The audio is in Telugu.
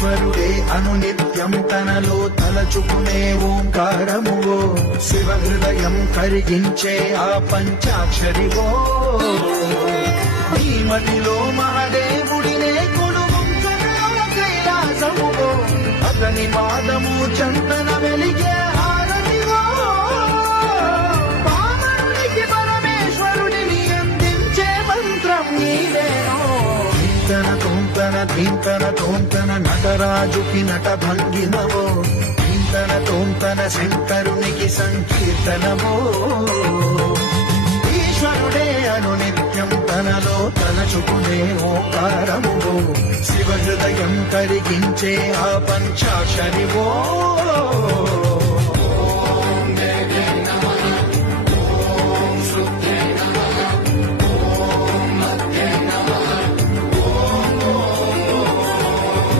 ఈశ్వరుడే అనునిత్యం తనలో తలచుకునే ఓంకారమువో శివ హృదయం కరిగించే ఆ పంచాక్షరివో మదిలో మహాదేవుడినే కొలువుంచగా కైలాసమువో అతని పాదము చందన వెలిగే హారతివో పావనునికి పరమేశ్వరుడిని అందించే మంత్రం నీవేనో చింతన తోంతన ధీంతన తోంతన నటరాజుకి నట భంగిమవో చింతన తోంతన శంకరునికి సంకీర్తనవో ఈశ్వరుడే అనునిత్యం తనలో తలచుకునే ఓంకారమువో శివ హృదయం కరిగించే ఆ పంచాక్షరివో